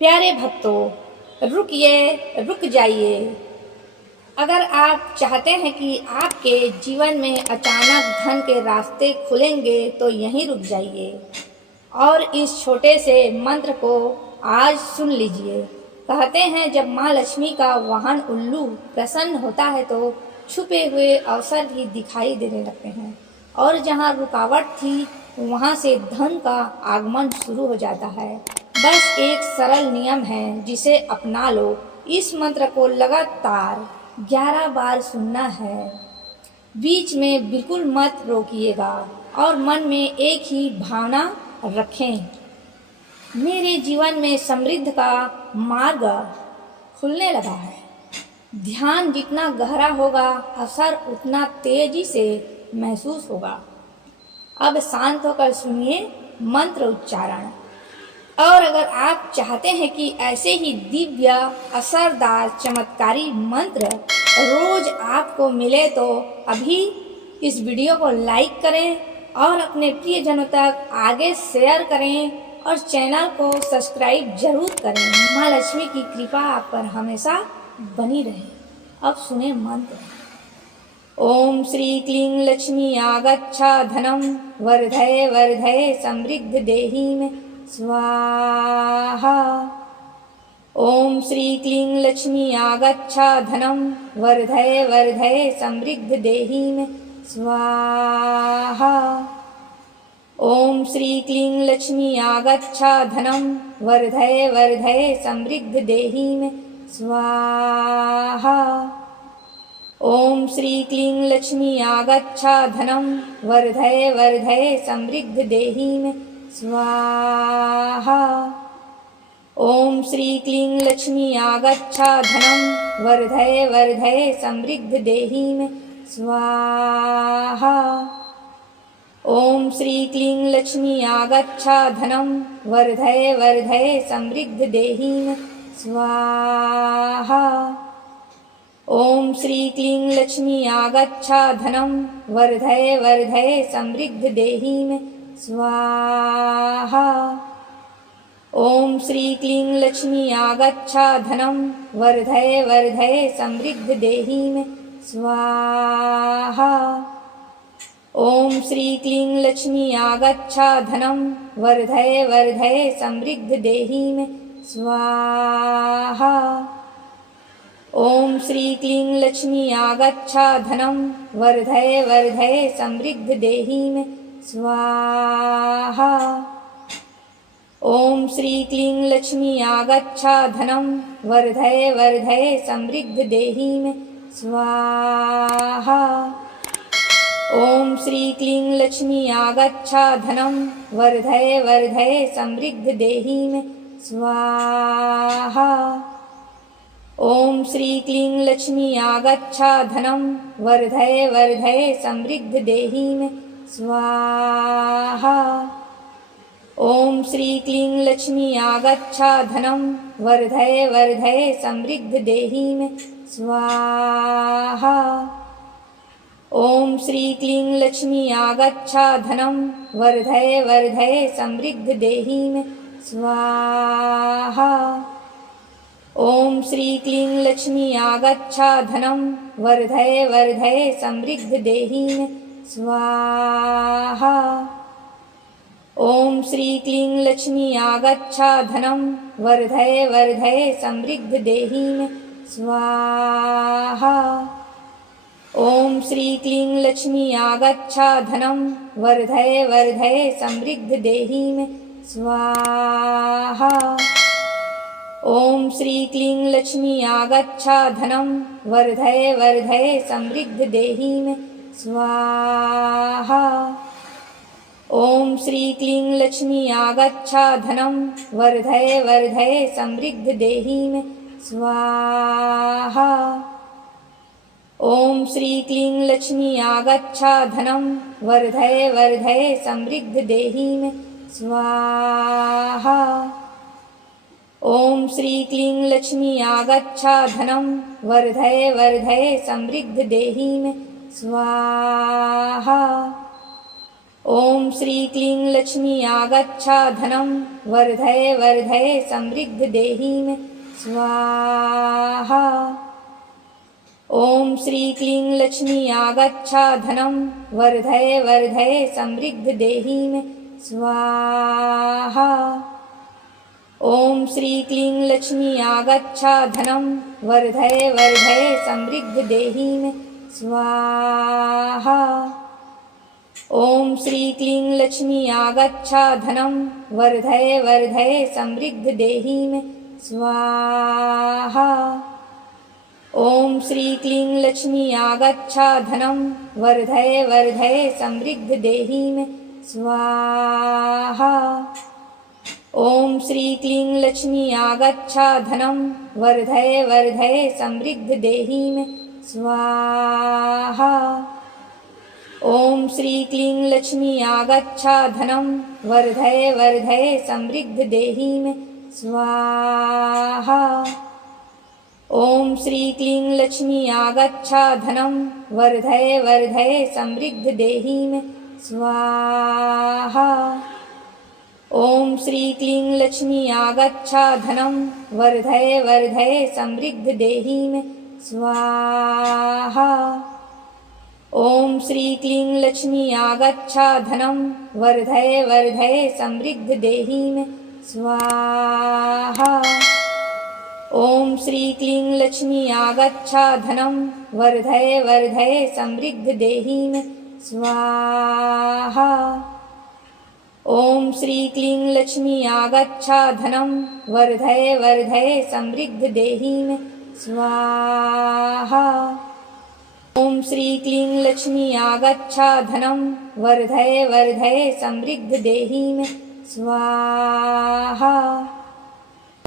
प्यारे भक्तों, रुकिए, रुक जाइए। अगर आप चाहते हैं कि आपके जीवन में अचानक धन के रास्ते खुलेंगे तो यहीं रुक जाइए और इस छोटे से मंत्र को आज सुन लीजिए। कहते हैं जब माँ लक्ष्मी का वाहन उल्लू प्रसन्न होता है तो छुपे हुए अवसर भी दिखाई देने लगते हैं और जहाँ रुकावट थी वहाँ से धन का आगमन शुरू हो जाता है। बस एक सरल नियम है जिसे अपना लो। इस मंत्र को लगातार 11 बार सुनना है। बीच में बिल्कुल मत रोकिएगा और मन में एक ही भावना रखें, मेरे जीवन में समृद्धि का मार्ग खुलने लगा है। ध्यान जितना गहरा होगा असर उतना तेजी से महसूस होगा। अब शांत होकर सुनिए मंत्र उच्चारण। और अगर आप चाहते हैं कि ऐसे ही दिव्य असरदार चमत्कारी मंत्र रोज आपको मिले तो अभी इस वीडियो को लाइक करें और अपने प्रियजनों तक आगे शेयर करें और चैनल को सब्सक्राइब जरूर करें। माँ लक्ष्मी की कृपा आप पर हमेशा बनी रहे। अब सुने मंत्र। ओम श्री क्लीं लक्ष्मी आगच्छा धनम वर्धय वर्धय समृद्ध देहि स्वाहा। ओम श्री क्लीं लक्ष्मी आगच्छा धनम वर्धय वर्धय समृद्ध देहि स्वाहा। ओम श्री क्लीं लक्ष्मी आगच्छा धनम वर्धय वर्धय समृद्ध देहि स्वाहा। ओम श्री क्लीं लक्ष्मी आगच्छा धनम वर्धय वर्धय समृद्ध देहि स्वाहा। ओम श्री क्लीं लक्ष्मी आगच्छा धनम वर्धय वर्धय समृद्ध देहि स्वाहा। ओम श्री क्लीं लक्ष्मी आगच्छा धनम वर्धय वर्धय समृद्ध देहि स्वाहा। ओम श्री क्लीं लक्ष्मी आगच्छा धनम वर्धय वर्धय समृद्ध देहि स्वाहा। ओम श्री क्लीं लक्ष्मी आगच्छा धनम वर्धय वर्धय समृद्ध देहि स्वाहा। ओम श्री क्लीं लक्ष्मी आगच्छा धनम वर्धय वर्धय समृद्ध देहि स्वाहा। ओम श्री क्लीं लक्ष्मी आगच्छा धनम वर्धय वर्धय समृद्ध देहि स्वाहा। ओम श्री क्लीं लक्ष्मी आगच्छा धनम वर्धय वर्धय समृद्ध देहि स्वाहा। ओम श्री क्लीं लक्ष्मी आगच्छा धनम वर्धय वर्धय समृद्ध देहि स्वाहा। ओम श्री क्लीं लक्ष्मी आगच्छा धनम वर्धय वर्धय समृद्ध देहि स्वाहा। ओम श्री क्लीं लक्ष्मी आगच्छा धनम वर्धय वर्धय समृद्ध देहि स्वाहा। ओम श्री क्लीं लक्ष्मी आगच्छा धनम वर्धय वर्धय समृद्ध देहि स्वाहा। ओम श्री क्लीं लक्ष्मी आगच्छा धनम वर्धय वर्धय समृद्ध देहि स्वाहा। ओम श्री क्लीं लक्ष्मी आगच्छा धनम वर्धय वर्धय समृद्ध देहि स्वाहा। ओम श्री क्लीं लक्ष्मी आगच्छा धनम वर्धय वर्धय समृद्ध देहि स्वाहा। ओम श्री क्लीं लक्ष्मी आगच्छा धनम वर्धय वर्धय समृद्ध देहि स्वाहा। ओम श्री क्लीं लक्ष्मी आगच्छा धनम वर्धय वर्धय समृद्ध देहि स्वाहा। ओम श्री क्लीं लक्ष्मी आगच्छा धनम वर्धय वर्धय समृद्ध देहि स्वाहा। ओम श्री क्लीं लक्ष्मी आगच्छा धनम वर्धय वर्धय समृद्ध देहि स्वाहा। ॐ श्री क्लीं लक्ष्मी आगच्छा धनं वर्धय वर्धय समृद्ध देहि मे स्वाहा। ॐ श्री क्लीं लक्ष्मी आगच्छा धनं वर्धय वर्धय समृद्ध देहि मे स्वाहा। ॐ श्री क्लीं लक्ष्मी आगच्छा धनं वर्धय वर्धय समृद्ध देहि मे स्वाहा। ॐ श्री क्लीं लक्ष्मी आगच्छा धनं वर्धय वर्धय समृद्ध देहि मे स्वाहा। ॐ श्री क्लीं लक्ष्मी आगच्छा धनं वर्धय वर्धय समृद्ध देहि मे स्वाहा। ॐ श्री क्लीं लक्ष्मी आगच्छा धनं वर्धय वर्धय समृद्ध देहि मे स्वाहा। ॐ श्री क्लीं लक्ष्मी आगच्छा धनं वर्धय वर्धय समृद्ध देहि मे स्वाहा। ॐ श्री क्लीं लक्ष्मी आगच्छा धनं वर्धय वर्धय समृद्ध देहि मे स्वाहा। ॐ श्री क्लीं लक्ष्मी आगच्छा धनं वर्धय वर्धय समृद्ध देहि मे स्वाहा। ॐ श्री क्लीं लक्ष्मी आगच्छा धनं वर्धय वर्धय समृद्ध देहि मे स्वाहा। ॐ श्री क्लीं लक्ष्मी आगच्छा धनं वर्धय वर्धय समृद्ध देहि मे स्वाहा। ॐ श्री क्लीं लक्ष्मी आगच्छा धनं वर्धय वर्धय समृद्ध देहि मे स्वाहा। ॐ श्री क्लीं लक्ष्मी आगच्छा धनं वर्धय वर्धय समृद्ध देहि मे स्वाहा।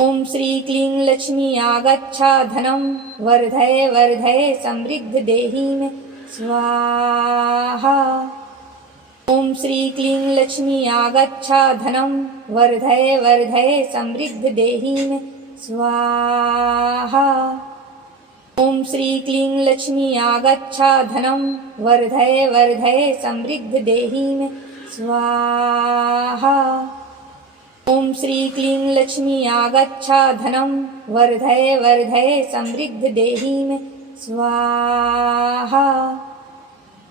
ॐ श्री क्लीं लक्ष्मी आगच्छा धनं वर्धय वर्धय समृद्ध देहि मे स्वाहा। ॐ श्री क्लीं लक्ष्मी आगच्छा धनं वर्धय वर्धय समृद्ध देहि मे स्वाहा। ॐ श्री क्लीं लक्ष्मी आगच्छा धनं वर्धय वर्धय समृद्ध देहि मे स्वाहा। ॐ श्री क्लीं लक्ष्मी आगच्छा धनं वर्धय वर्धय समृद्ध देहि मे स्वाहा।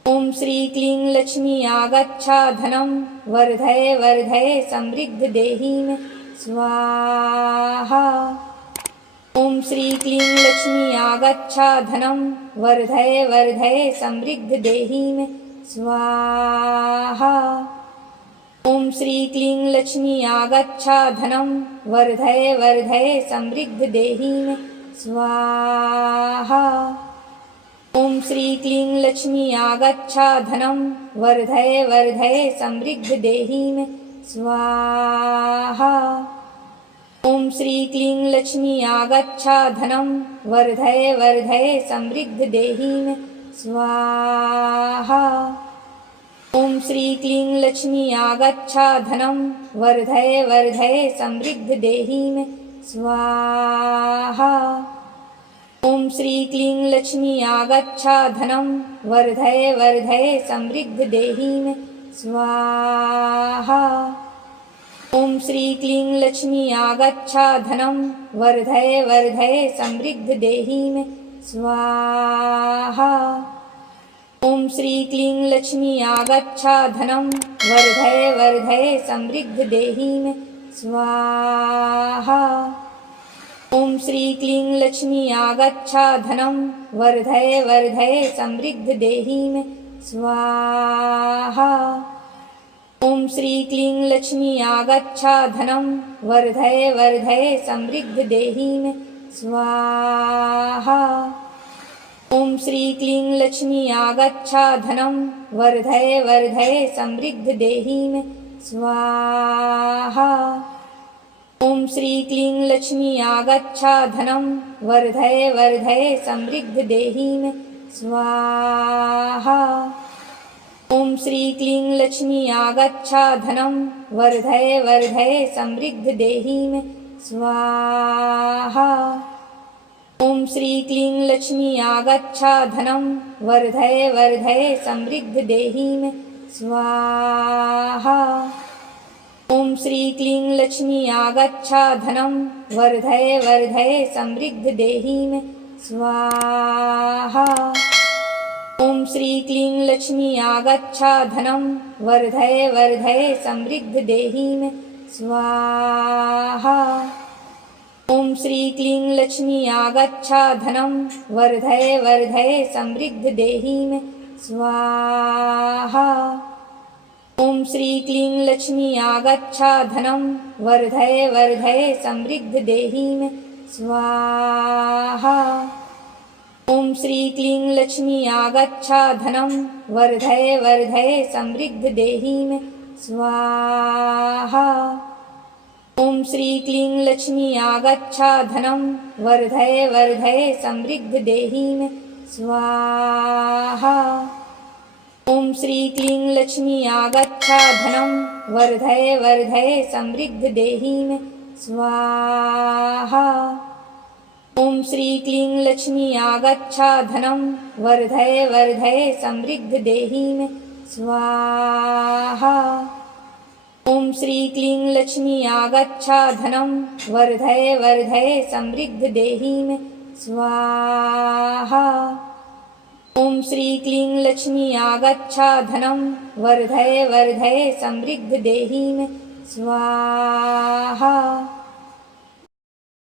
ॐ श्री क्लीं लक्ष्मी आगच्छा धनं वर्धय वर्धय समृद्ध देहि मे स्वाहा। ॐ श्री क्लीं लक्ष्मी आगच्छा धनं वर्धय वर्धय समृद्ध देहि मे स्वाहा। ॐ श्री क्लीं लक्ष्मी आगच्छा धनं वर्धय वर्धय समृद्ध देहि मे स्वाहा। ॐ श्री क्लीं लक्ष्मी आगच्छा धनं वर्धय वर्धय समृद्ध देहि मे स्वाहा। ॐ श्री क्लीं लक्ष्मी आगच्छा धनं वर्धय वर्धय समृद्ध देहि मे स्वाहा। ॐ श्री क्लीं लक्ष्मी आगच्छा धनं वर्धय वर्धय समृद्ध देहि मे स्वाहा। ॐ श्री क्लीं लक्ष्मी आगच्छा धनं वर्धय वर्धय समृद्ध देहि मे स्वाहा। ॐ श्री क्लीं लक्ष्मी आगच्छा धनं वर्धय वर्धय समृद्ध देहि मे स्वाहा। ॐ श्री क्लीं लक्ष्मी आगच्छा धनं वर्धय वर्धय समृद्ध देहि मे स्वाहा। ॐ श्री क्लीं लक्ष्मी आगच्छा धनं वर्धय वर्धय समृद्ध देहि मे स्वाहा। ॐ श्री क्लीं लक्ष्मी आगच्छा धनं वर्धय वर्धय समृद्ध देहि मे स्वाहा। ॐ श्री क्लीं लक्ष्मी आगच्छा धनं वर्धय वर्धय समृद्ध देहि मे स्वाहा। ॐ श्री क्लीं लक्ष्मी आगच्छा धनं वर्धय वर्धय समृद्ध देहि मे स्वाहा। ॐ श्री क्लीं लक्ष्मी आगच्छा धनं वर्धय वर्धय समृद्ध देहि मे स्वाहा। ॐ श्री क्लीं लक्ष्मी आगच्छा धनं वर्धय वर्धय समृद्ध देहि मे स्वाहा। ॐ श्री क्लीं लक्ष्मी आगच्छ धनं वर्धय वर्धय समृद्ध देहि मे स्वाहा। ॐ श्री क्लीं लक्ष्मी आगच्छ धनं वर्धय वर्धय समृद्ध देहि मे स्वाहा। ॐ श्री क्लीं लक्ष्मी आगच्छ धनं वर्धय वर्धय समृद्ध देहि मे स्वाहा। ॐ श्री क्लीं लक्ष्मी आगच्छ धनं वर्धय वर्धय समृद्ध देहि मे स्वाहा। ॐ श्री क्लीं लक्ष्मी आगच्छ धनं वर्धय वर्धय समृद्ध देहि मे स्वाहा। ॐ श्री क्लीं लक्ष्मी आगच्छ धनं वर्धय वर्धय समृद्ध देहि मे स्वाहा। ॐ श्री क्लीं लक्ष्मी आगच्छ धनं वर्धय वर्धय समृद्ध देहि मे स्वाहा। ॐ श्री क्लीं लक्ष्मी आगच्छ धनं वर्धय वर्धय समृद्ध देहि मे स्वाहा। ॐ श्री क्लीं लक्ष्मी आगच्छ धनं वर्धय वर्धय समृद्ध देहि मे स्वाहा। ॐ श्री क्लीं लक्ष्मी आगच्छ धनं वर्धय वर्धय समृद्ध देहि मे स्वाहा।